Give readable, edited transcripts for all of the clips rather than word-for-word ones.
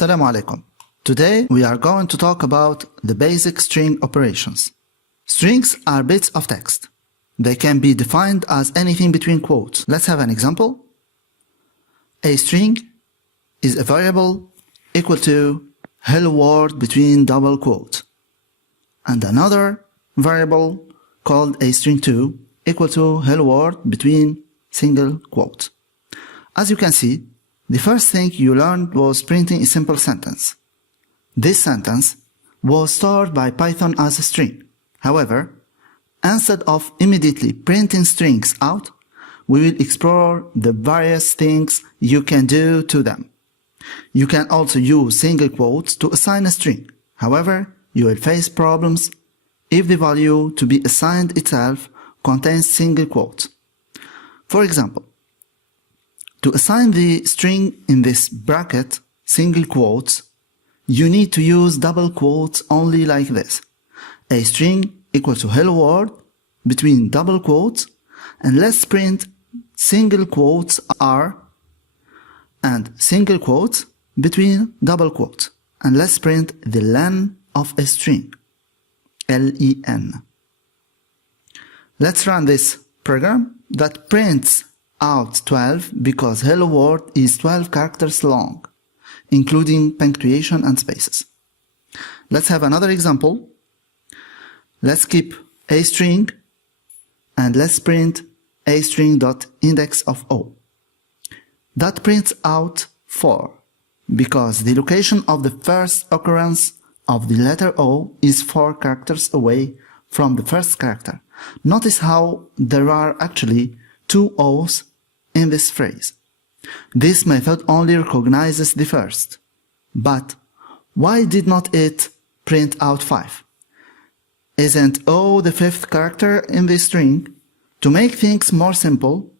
Assalamu alaikum. Today we are going to talk about the basic string operations. Strings are bits of text. They can be defined as anything between quotes. Let's have an example. A string is a variable equal to hello world between double quotes, and another variable called a string2 equal to hello world between single quotes. As you can see, the first thing you learned was printing a simple sentence. This sentence was stored by Python as a string. However, instead of immediately printing strings out, we will explore the various things you can do to them. You can also use single quotes to assign a string. However, you will face problems if the value to be assigned itself contains single quotes. For example, to assign the string in this bracket single quotes, you need to use double quotes only like this. A string equal to hello world between double quotes, and let's print single quotes are and single quotes between double quotes, and let's print the len of a string, len. Let's run this program that prints out 12 because hello world is 12 characters long, including punctuation and spaces. Let's have another example. Let's keep a string and let's print a string dot index of O. That prints out 4 because the location of the first occurrence of the letter O is 4 characters away from the first character. Notice how there are actually 2 O's in this phrase. This method only recognizes the first. But why did not it print out 5? Isn't O the 5th character in this string? To make things more simple,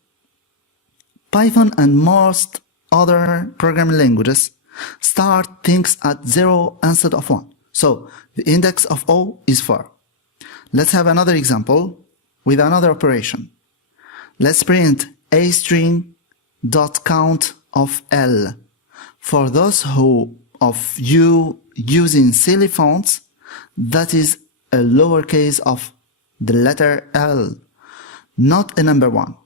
Python and most other programming languages start things at 0 instead of 1. So the index of O is 4. Let's have another example with another operation. Let's print a string dot count of L. For those of you using silly fonts, that is a lowercase of the letter L, not a number 1.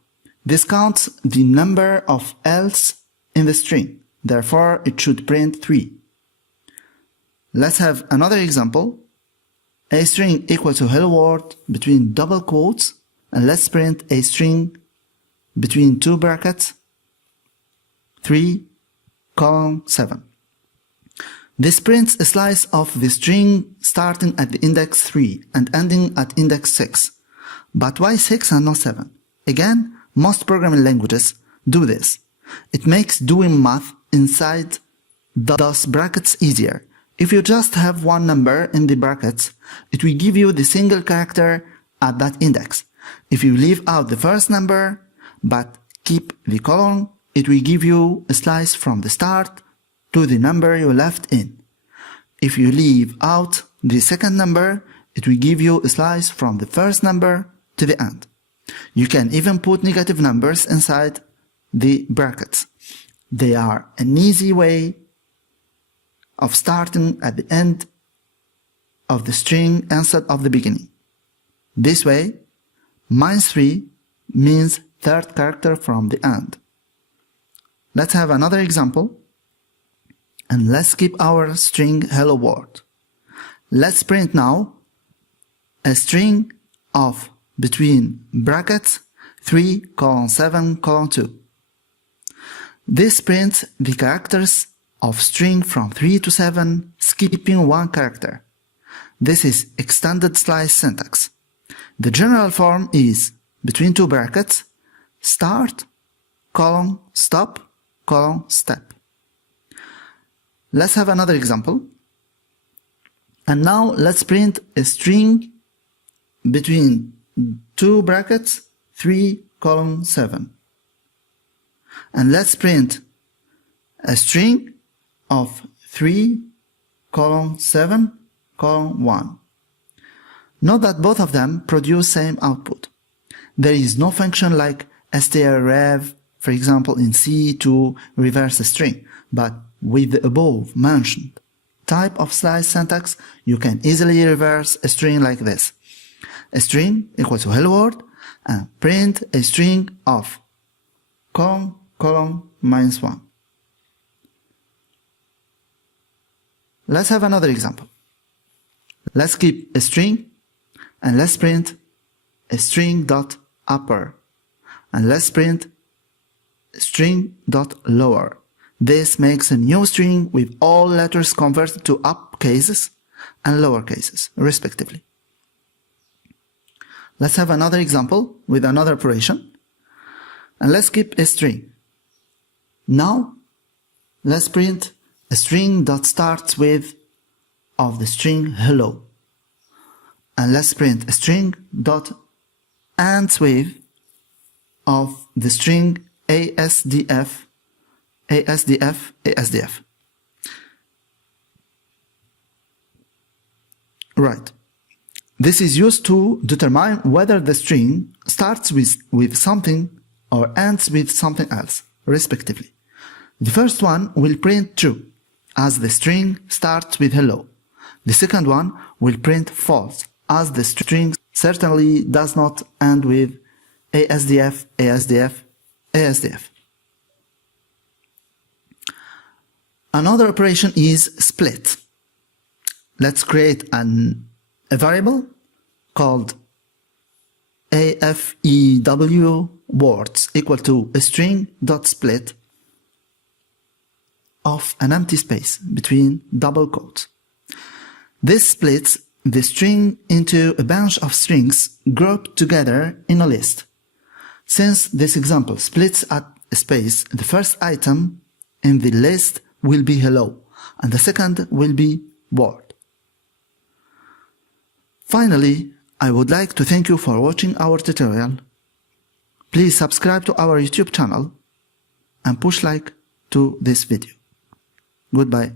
This counts the number of L's in the string. Therefore, it should print 3. Let's have another example. A string equal to hello world between double quotes, and let's print a string between 2 brackets 3, 7. This prints a slice of the string starting at the index 3 and ending at index 6. But why 6 and not 7? Again, most programming languages do this. It makes doing math inside those brackets easier. If you just have one number in the brackets, it will give you the single character at that index. If you leave out the first number, but keep the colon, it will give you a slice from the start to the number you left in. If you leave out the second number, it will give you a slice from the first number to the end. You can even put negative numbers inside the brackets. They are an easy way of starting at the end of the string instead of the beginning. This way, -3 means 3rd character from the end. Let's have another example, and let's keep our string hello world. Let's print now a string of between brackets 3, 7, 2. This prints the characters of string from 3 to 7, skipping 1 character. This is extended slice syntax. The general form is between 2 brackets, start, colon, stop, colon, step. Let's have another example. And now let's print a string between 2 brackets 3, 7. And let's print a string of 3, 7, 1. Note that both of them produce same output. There is no function like strrev, for example, in C to reverse a string, but with the above mentioned type of slice syntax, you can easily reverse a string like this. A string equals to hello world and print a string of column -1. Let's have another example. Let's keep a string and let's print a string dot upper and let's print a string dot lower. This makes a new string with all letters converted to up cases and lower cases, respectively. Let's have another example with another operation. And let's keep a string. Now, let's print a string that starts with of the string hello. And let's print a string dot ends with of the string ASDF. Right. This is used to determine whether the string starts with something or ends with something else, respectively. The first one will print true, as the string starts with hello. The second one will print false, as the string certainly does not end with ASDF. Another operation is split. Let's create a variable called AFEW words equal to a string dot split of an empty space between double quotes. This splits the string into a bunch of strings grouped together in a list. Since this example splits at a space, the first item in the list will be hello and the second will be word. Finally, I would like to thank you for watching our tutorial. Please subscribe to our YouTube channel and push like to this video. Goodbye.